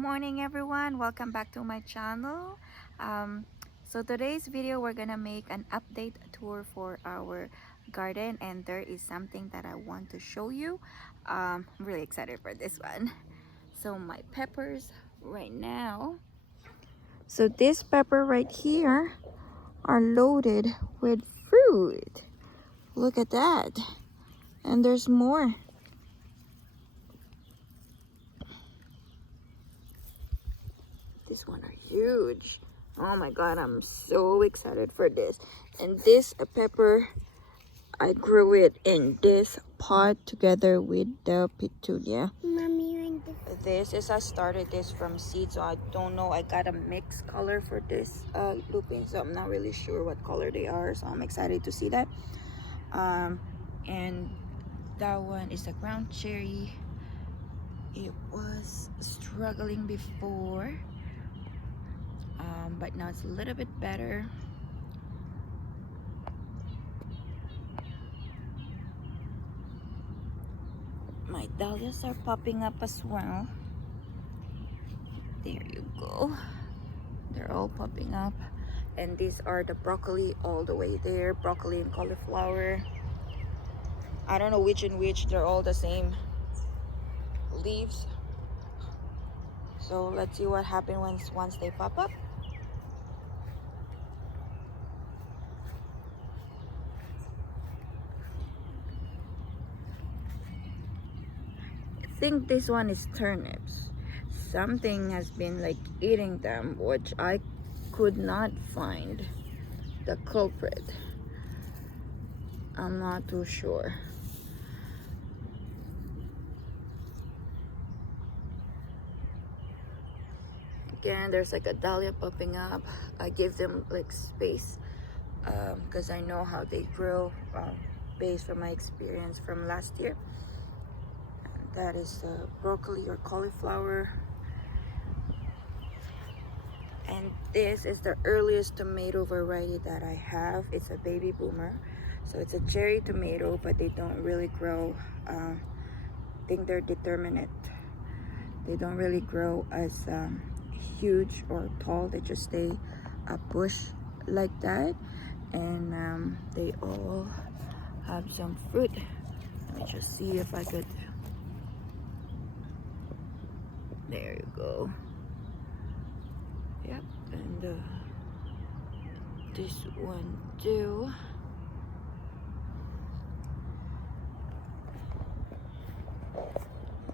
morning everyone, welcome back to my channel. So today's video we're gonna make an update tour for our garden, and there is something that I want to show you. I'm really excited for this one. So my peppers right now, so this pepper right here are loaded with fruit. Look at that. And there's more. This one are huge. Oh my god, I'm so excited for this. And this pepper, I grew it in this pot together with the petunia. Mommy, This is, I started this from seed, so I don't know. I got a mixed color for this lupin, so I'm not really sure what color they are, so I'm excited to see that. And that one is a ground cherry. It was struggling before, but now it's a little bit better. My dahlias are popping up as well. There you go. They're all popping up. And these are the broccoli all the way there. Broccoli and cauliflower. I don't know which and which. They're all the same leaves. So let's see what happens once they pop up. I think this one is turnips. Something has been like eating them, which I could not find the culprit. I'm not too sure. Again, there's like a dahlia popping up. I give them like space because I know how they grow based from my experience from last year. That is broccoli or cauliflower. And this is the earliest tomato variety that I have. It's a baby boomer. So it's a cherry tomato, but they don't really grow. I think they're determinate. They don't really grow as huge or tall. They just stay a bush like that. And they all have some fruit. Let me just see if I could. There you go. Yep, and this one too.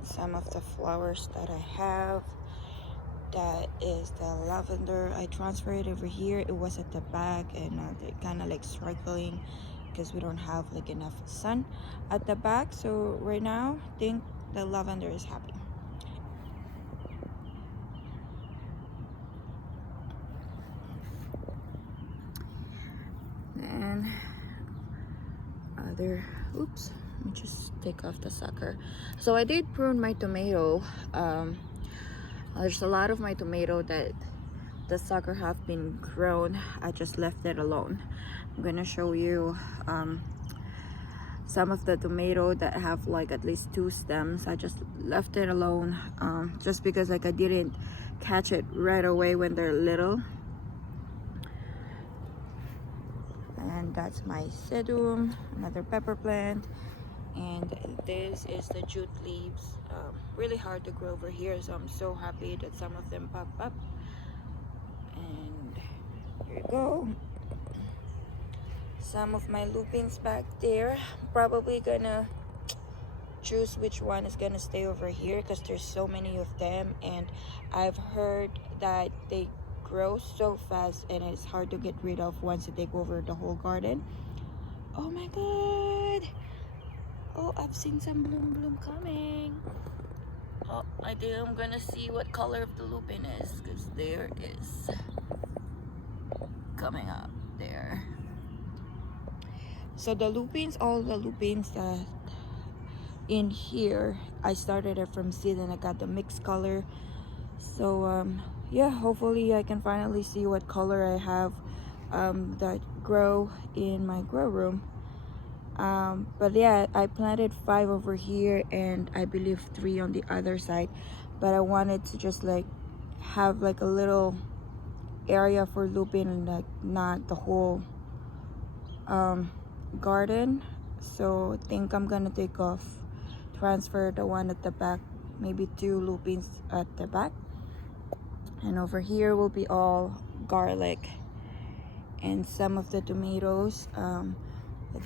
Some of the flowers that I have, that is the lavender. I transferred it over here. It was at the back, and they're kind of like struggling because we don't have like enough sun at the back. So right now I think the lavender is happy. And oops, let me just take off the sucker. So I did prune my tomato. There's a lot of my tomato that the sucker have been grown. I just left it alone. I'm gonna show you some of the tomato that have like at least 2 stems. I just left it alone just because like I didn't catch it right away when they're little. And that's my sedum, another pepper plant. And this is the jute leaves. Really hard to grow over here, so I'm so happy that some of them pop up. And here you go. Some of my lupins back there. Probably gonna choose which one is gonna stay over here because there's so many of them, and I've heard that they grow so fast and it's hard to get rid of once they take over the whole garden. Oh my god. Oh, I've seen some bloom coming. Oh, I think I'm gonna see what color of the lupin is, because there is coming up there. So the lupins, all the lupins that in here, I started it from seed and I got the mixed color. So yeah, hopefully I can finally see what color I have that grow in my grow room. But yeah, I planted 5 over here and I believe 3 on the other side, but I wanted to just like have like a little area for looping, like not the whole garden. So I think I'm gonna transfer the one at the back, maybe 2 loopings at the back, and over here will be all garlic. And some of the tomatoes,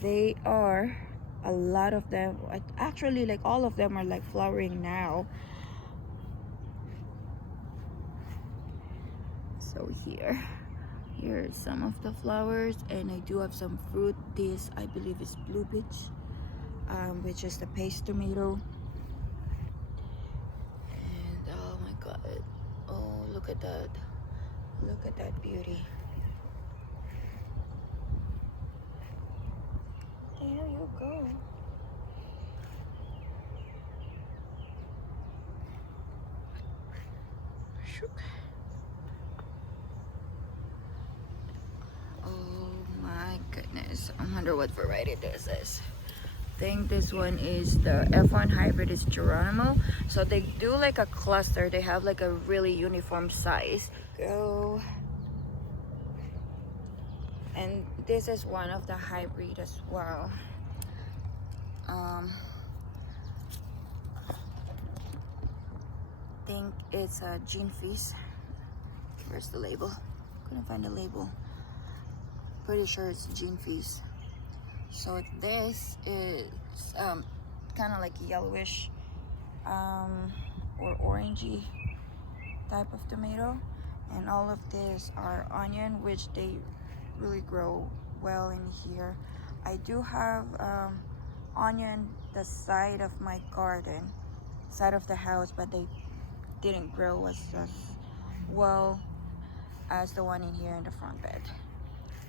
they are, a lot of them, actually like all of them are like flowering now. So here's some of the flowers, and I do have some fruit. This I believe is blue peach, which is the paste tomato. And oh my god, oh look at that beauty. There you go. Oh my goodness, I wonder what variety this is. I think this one is the F1 hybrid, is Geronimo. So they do like a cluster, they have like a really uniform size. Go. And this is one of the hybrid as well. I think it's a Gene Feast. Where's the label? Couldn't find the label. Pretty sure it's Gene Feast. So this is kind of like yellowish or orangey type of tomato, and all of these are onion, which they really grow well in here. I do have onion the side of my garden, side of the house, but they didn't grow as well as the one in here in the front bed.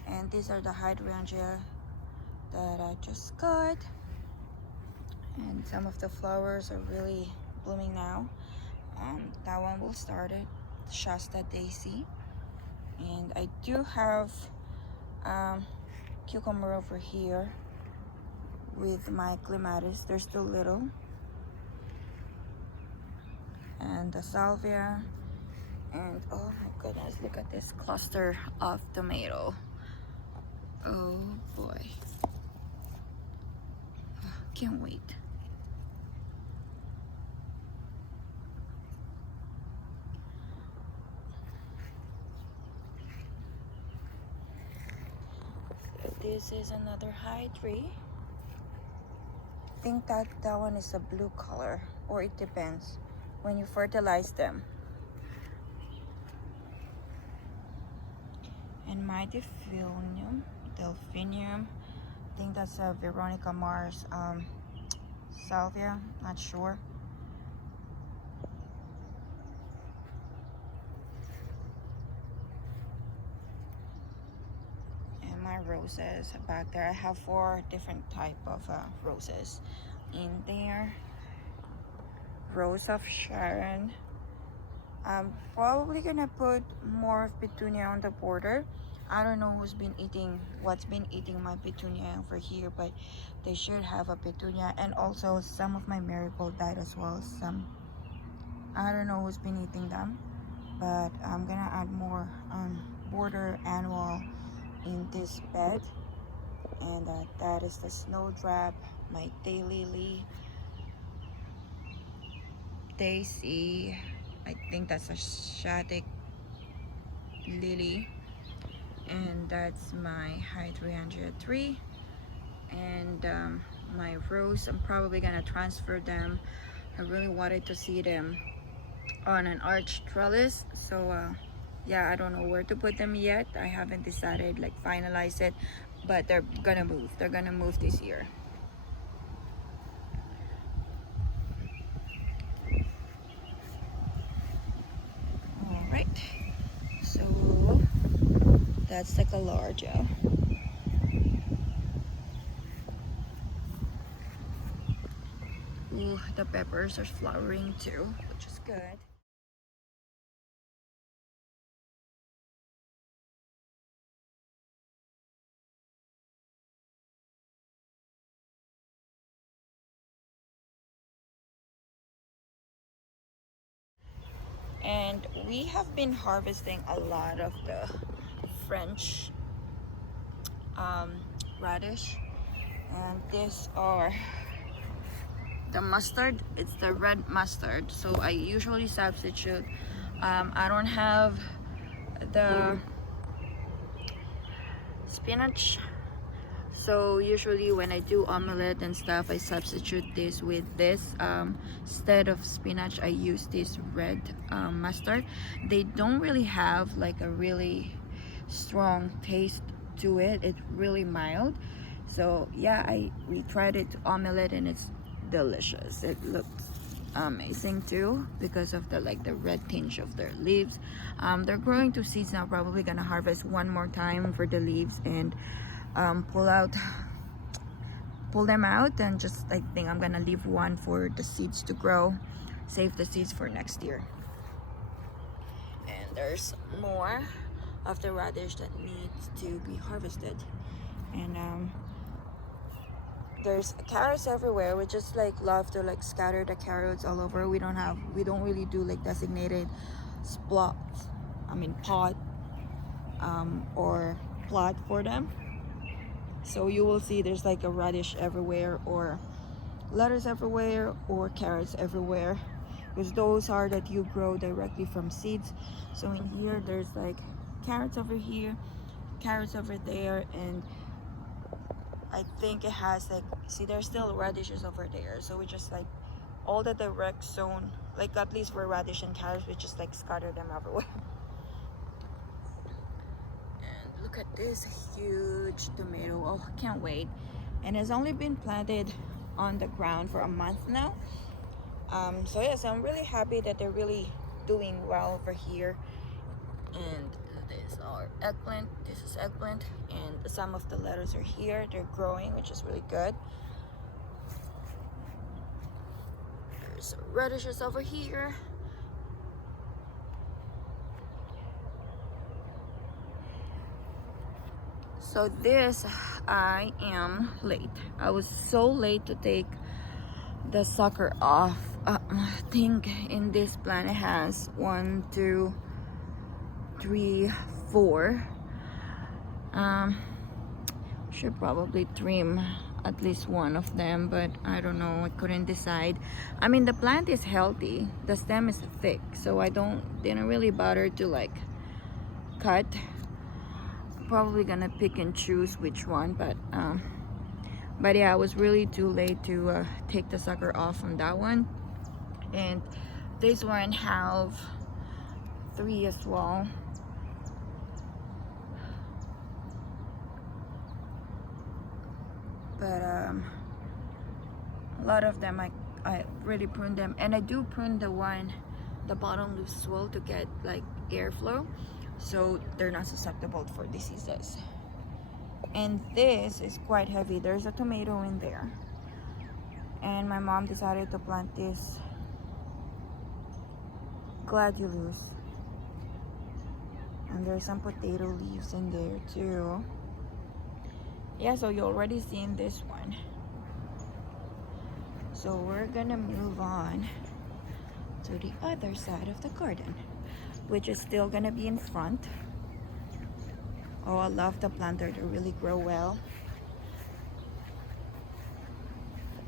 And these are the hydrangea that I just got, and some of the flowers are really blooming now. That one will start it, Shasta Daisy. And I do have cucumber over here with my clematis. They're still little. And the salvia. And oh my goodness, look at this cluster of tomato. Oh boy, can't wait. This is another high tree. I think that one is a blue color, or it depends when you fertilize them. And my delphinium, I think that's a Veronica Mars salvia, not sure. And my roses back there, I have 4 different type of roses in there. Rose of Sharon. I'm probably gonna put more of petunia on the border. I don't know what's been eating my petunia over here, but they should have a petunia. And also some of my marigold died as well. Some, I don't know who's been eating them, but I'm gonna add more border annual in this bed. And that is the snowdrop, my daylily, daisy. I think that's a Shattuck lily, and that's my hydrangea tree. And my rose, I'm probably gonna transfer them. I really wanted to see them on an arch trellis, so yeah, I don't know where to put them yet. I haven't decided, like finalize it, but they're gonna move this year. All right, so that's the galarja. Ooh, the peppers are flowering too, which is good. And we have been harvesting a lot of the French radish, and these are the mustard. It's the red mustard, so I usually substitute. I don't have the spinach, so usually when I do omelette and stuff, I substitute this with this. Instead of spinach, I use this red mustard. They don't really have like a really strong taste to it. It's really mild. So yeah, we tried it to omelette and it's delicious. It looks amazing too because of the red tinge of their leaves. They're growing to seeds now. Probably gonna harvest one more time for the leaves and pull them out, and just I think I'm gonna leave one for the seeds to grow, save the seeds for next year. And there's more of the radish that needs to be harvested. And there's carrots everywhere. We just love to scatter the carrots all over. We don't really do designated pot or plot for them. So you will see there's a radish everywhere, or lettuce everywhere, or carrots everywhere, because those are that you grow directly from seeds. So in here there's carrots over here, carrots over there, and I think it has see, there's still radishes over there. So we just all the direct zone, at least for radish and carrots, we just scatter them everywhere. And look at this huge tomato. Oh, I can't wait. And it's only been planted on the ground for a month now. So yes, I'm really happy that they're really doing well over here. And these are eggplant. This is eggplant, and some of the lettuce are here. They're growing, which is really good. There's radishes over here. So this, I am late. I was so late to take the sucker off. I think in this plant it has 1, 2, 3, 4. Should probably trim at least one of them, but I don't know, I couldn't decide. I mean, the plant is healthy, the stem is thick, so I didn't really bother to cut. Probably gonna pick and choose which one, but yeah, I was really too late to take the sucker off on that one. And this one have 3 as well. But a lot of them I really prune them, and I do prune the bottom leaf swell to get airflow, so they're not susceptible for diseases. And this is quite heavy. There's a tomato in there, and my mom decided to plant this gladiolus, and there's some potato leaves in there too. Yeah, so you already seen this one. So we're gonna move on to the other side of the garden, which is still gonna be in front. Oh, I love the planter. They really grow well.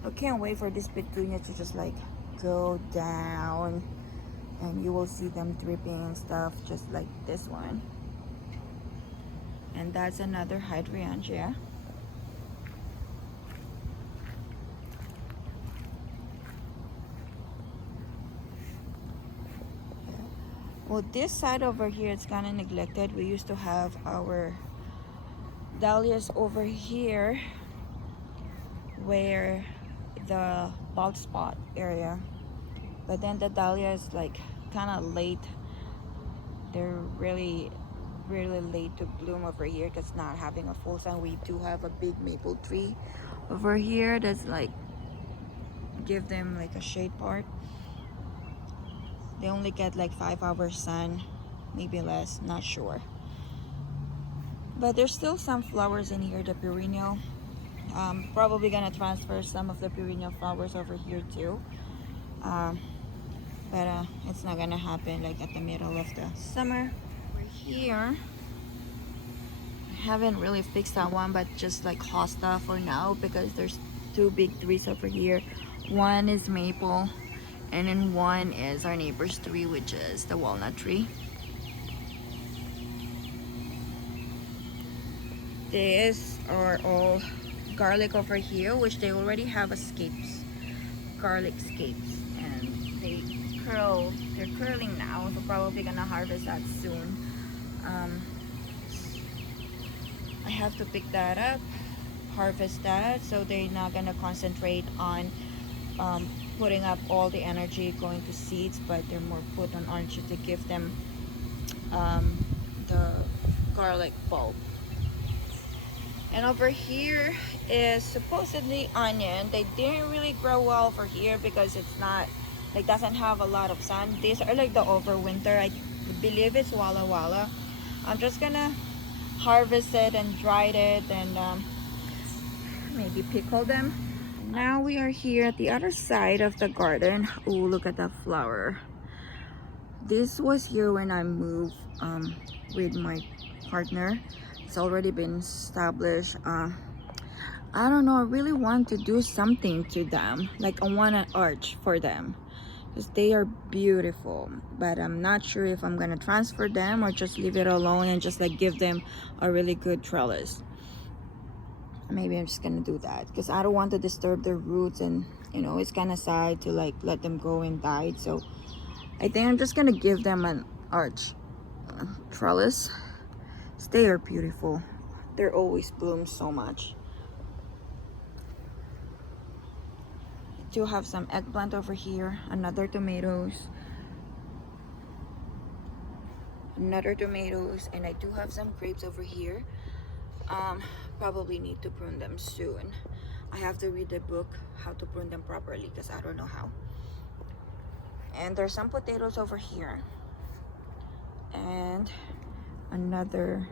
I can't wait for this petunia to just go down, and you will see them dripping and stuff, just like this one. And that's another hydrangea. Well, this side over here, it's kind of neglected. We used to have our dahlias over here, where the bald spot area, but then the dahlia is kind of late. They're really late to bloom over here because not having a full sun. We do have a big maple tree over here that's give them a shade part. They only get 5 hours sun, maybe less, not sure. But there's still some flowers in here, the perennial. Probably gonna transfer some of the perennial flowers over here too. but it's not gonna happen like at the middle of the summer. We're here. I haven't really fixed that one, but just like hosta for now, because there's two big trees over here. One is maple, and then one is our neighbor's tree, which is the walnut tree. These are all garlic over here, which they already have escapes, garlic scapes, and they're curling now, so probably gonna harvest that soon. um, I have to pick that up, harvest that, so they're not gonna concentrate on putting up all the energy going to seeds, but they're more put on energy to give them the garlic bulb. And over here is supposedly onion. They didn't really grow well for here because it's not like, doesn't have a lot of sun. These are like the overwinter. I believe it's Walla Walla. I'm just gonna harvest it and dry it, and maybe pickle them. Now we are here at the other side of the garden. Oh, look at that flower. This was here when I moved with my partner. It's already been established. I don't know, I really want to do something to them, like I want an arch for them, because they are beautiful, but I'm not sure if I'm gonna transfer them or just leave it alone and just like give them a really good trellis. Maybe I'm just gonna do that because I don't want to disturb their roots, and you know, it's kind of sad to like let them go and die. So I think I'm just gonna give them an arch trellis. They are beautiful. They're always bloom so much. I do have some eggplant over here, another tomatoes, and I do have some grapes over here. Probably need to prune them soon. I have to read the book how to prune them properly because I don't know how. And there's some potatoes over here, and another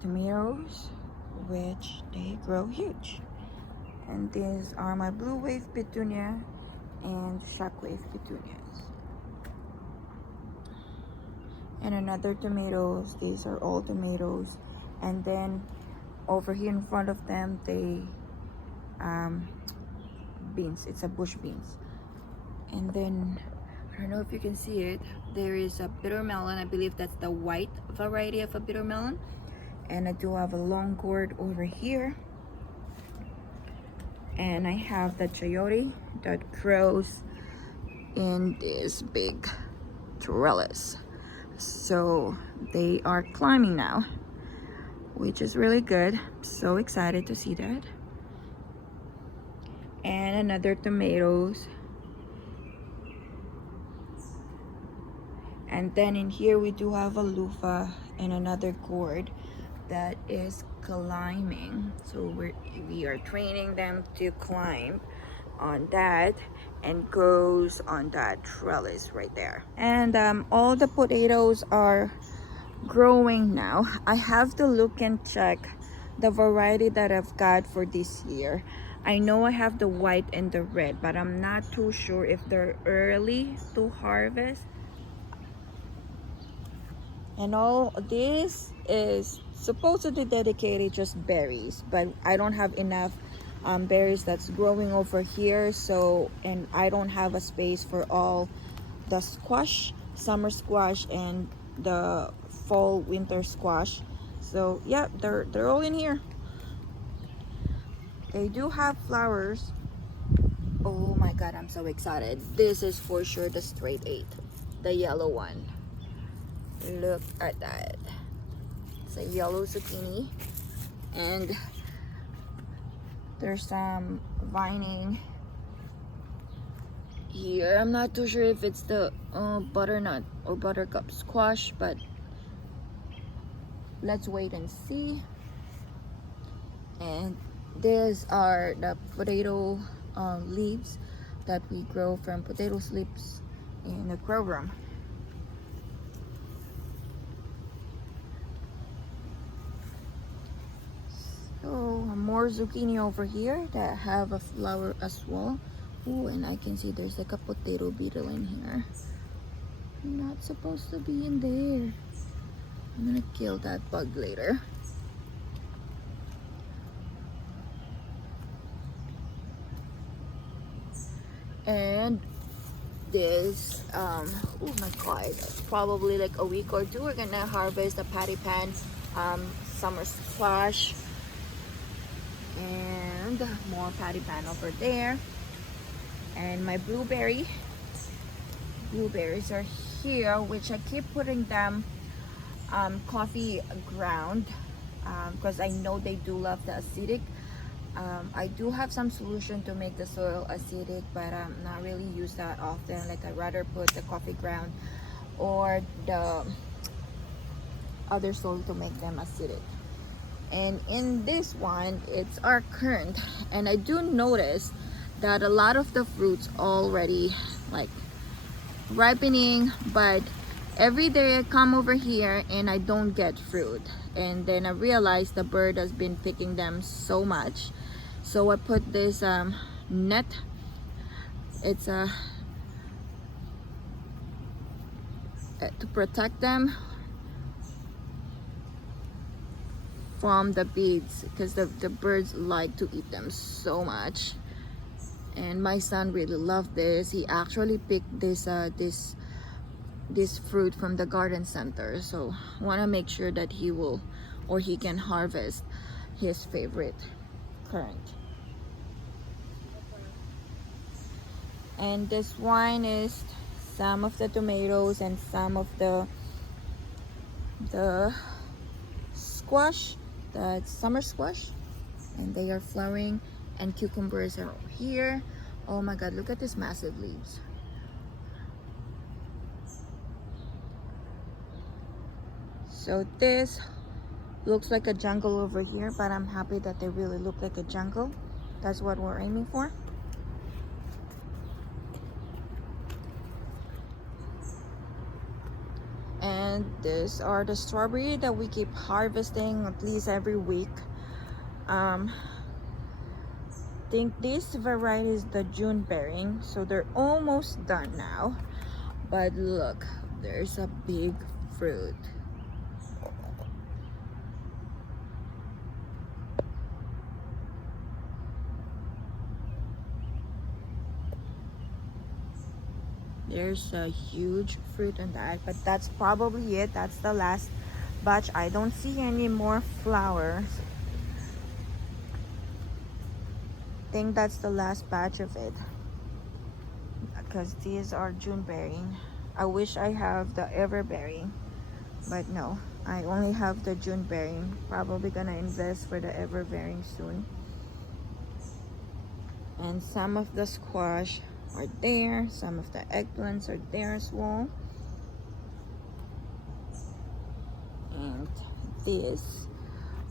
tomatoes, which they grow huge. And these are my blue wave petunia and shockwave petunias. And another tomatoes. These are all tomatoes. And then over here in front of them, they beans. It's a bush beans. And then I don't know if you can see it. There is a bitter melon. I believe that's the white variety of a bitter melon. And I do have a long gourd over here. And I have the chayote that grows in this big trellis. So they are climbing now, which is really good. So excited to see that. And another tomatoes. And then in here we do have a loofah and another gourd that is climbing. So we are training them to climb on that and goes on that trellis right there. And all the potatoes are growing now. I have to look and check the variety that I've got for this year. I know I have the white and the red, but I'm not too sure if they're early to harvest. And all this is supposedly dedicated just berries, but I don't have enough berries that's growing over here. So, and I don't have a space for all the squash, summer squash, and the fall winter squash. So yeah, they're all in here. They do have flowers. Oh my god, I'm so excited. This is for sure the straight 8, the yellow one. Look at that. It's a yellow zucchini, and there's some vining here. I'm not too sure if it's the butternut or buttercup squash, but let's wait and see. And these are the potato leaves that we grow from potato slips in the grow room. So more zucchini over here that have a flower as well, Oh, and I can see there's like a potato beetle in here. Not supposed to be in there. I'm gonna kill that bug later. And this oh my god, probably like a week or two we're gonna harvest a patty pan, summer squash, and more patty pan over there. And my blueberries are here, which I keep putting them coffee ground because I know they do love the acidic. I do have some solution to make the soil acidic, but I'm not really use that often. Like I'd rather put the coffee ground or the other soil to make them acidic. And in this one, it's our currant, and I do notice that a lot of the fruits already like ripening, but every day I come over here and I don't get fruit, and then I realize the bird has been picking them so much. So I put this net. It's to protect them from the bees, because the birds like to eat them so much. And my son really loved this. He actually picked this fruit from the garden center, so I want to make sure that he can harvest his favorite currant. And this one is some of the tomatoes and some of the squash, the summer squash, and they are flowering. And cucumbers are here. Oh my god, look at these massive leaves. So this looks like a jungle over here, but I'm happy that they really look like a jungle. That's what we're aiming for. And these are the strawberry that we keep harvesting at least every week. I think this variety is the June bearing, so they're almost done now. But look, there's a big fruit. There's a huge fruit on that, but that's probably it. That's the last batch. I don't see any more flowers. I think that's the last batch of it, because these are June bearing. I wish I have the ever bearing, but no, I only have the June bearing. Probably gonna invest for the ever bearing soon. And some of the squash are there, some of the eggplants are there as well. And this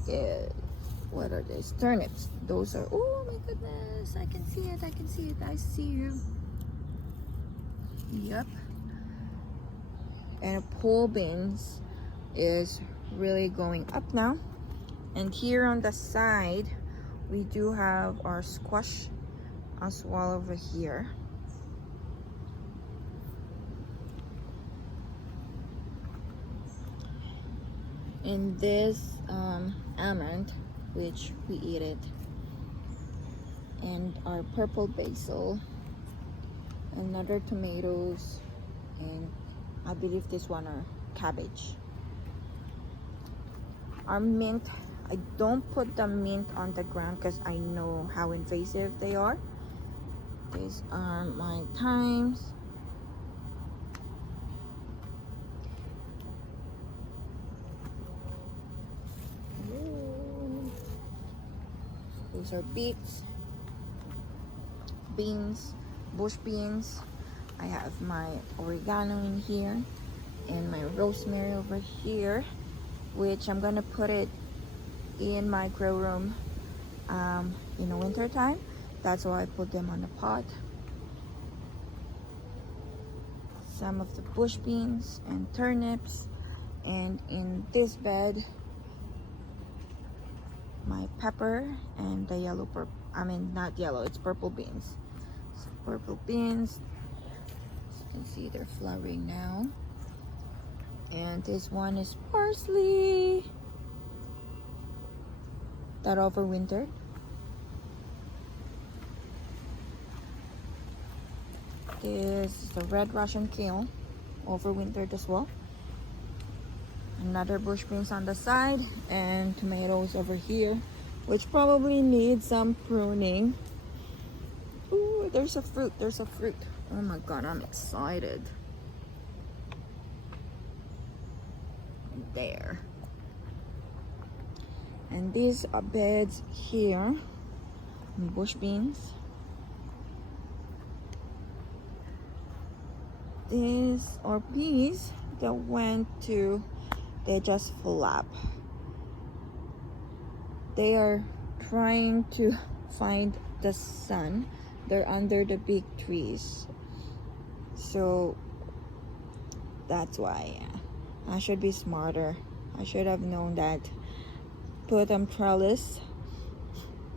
is, what are these? Turnips. Those are, oh my goodness, I can see it, I can see it, I see you. Yep. And pole beans is really going up now. And here on the side, we do have our squash as well over here. And this almond, which we eat it, and our purple basil, another tomatoes, and I believe this one are cabbage. Our mint, I don't put the mint on the ground because I know how invasive they are. These are my thymes. Those are beets, beans, bush beans. I have my oregano in here and my rosemary over here, which I'm gonna put it in my grow room in the winter time. That's why I put them on the pot. Some of the bush beans and turnips, and in this bed my pepper and the yellow purple, I mean not yellow, it's purple beans. purple beans. As you can see, they're flowering now. And this one is parsley that overwintered. This is the red Russian kale, overwintered as well. Another bush beans on the side, and tomatoes over here, which probably need some pruning. Ooh, there's a fruit, there's a fruit. Oh my god, I'm excited. There. And these are beds here, bush beans. These are peas that went to, they just flap. They are trying to find the sun. They're under the big trees. So that's why I should be smarter. I should have known that. Put them trellis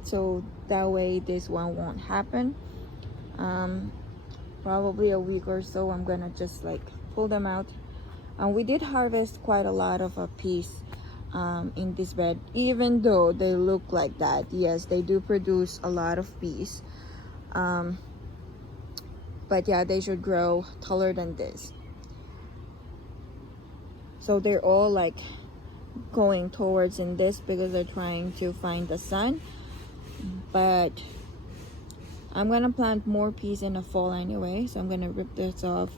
so that way this one won't happen. Probably a week or so I'm gonna just like pull them out. We did harvest quite a lot of peas in this bed, even though they look like that. Yes, they do produce a lot of peas, but yeah, they should grow taller than this. So they're all like going towards in this because they're trying to find the sun. But I'm gonna plant more peas in the fall anyway, so I'm gonna rip this off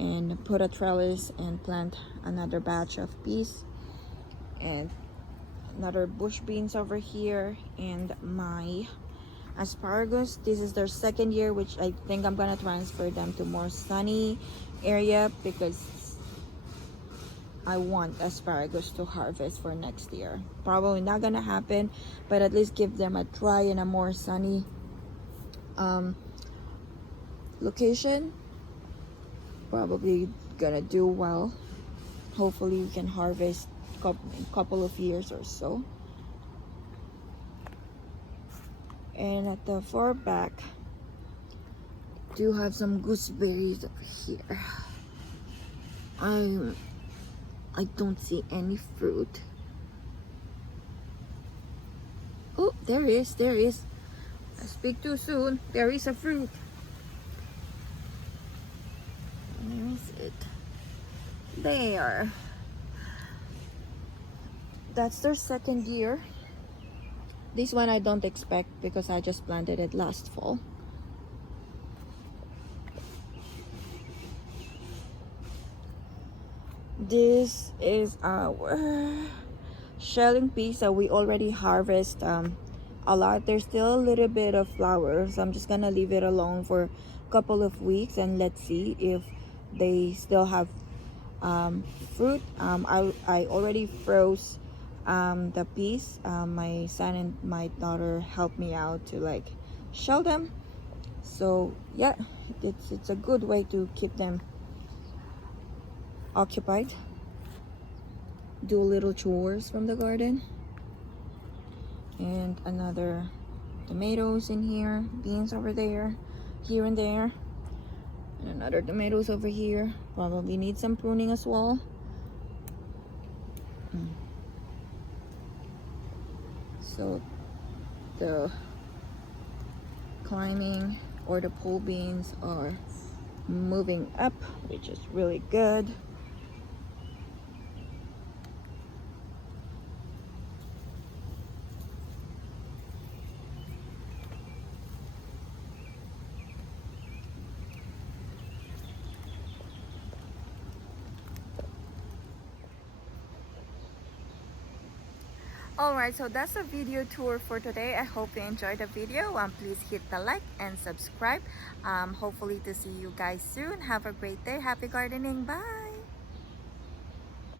and put a trellis and plant another batch of peas and another bush beans over here. And my asparagus, this is their second year, which I think I'm gonna transfer them to more sunny area because I want asparagus to harvest for next year. Probably not gonna happen, but at least give them a dry and a more sunny location. Probably gonna do well. Hopefully we can harvest a couple of years or so. And at the far back, do have some gooseberries over here. I don't see any fruit. Oh, there is. I speak too soon. There is a fruit. Where is it? There. That's their second year. This one I don't expect because I just planted it last fall. This is our shelling peas that we already harvest a lot. There's still a little bit of flower, so I'm just gonna leave it alone for a couple of weeks and let's see if they still have fruit. I already froze the peas. My son and my daughter helped me out to like shell them. So yeah, it's a good way to keep them occupied. Do little chores from the garden. And another tomatoes in here, beans over there, here and there, and another tomatoes over here. Probably need some pruning as well. So the climbing or the pole beans are moving up, which is really good. Alright, so that's the video tour for today. I hope you enjoyed the video. Please hit the like and subscribe. Hopefully to see you guys soon. Have a great day. Happy gardening. Bye.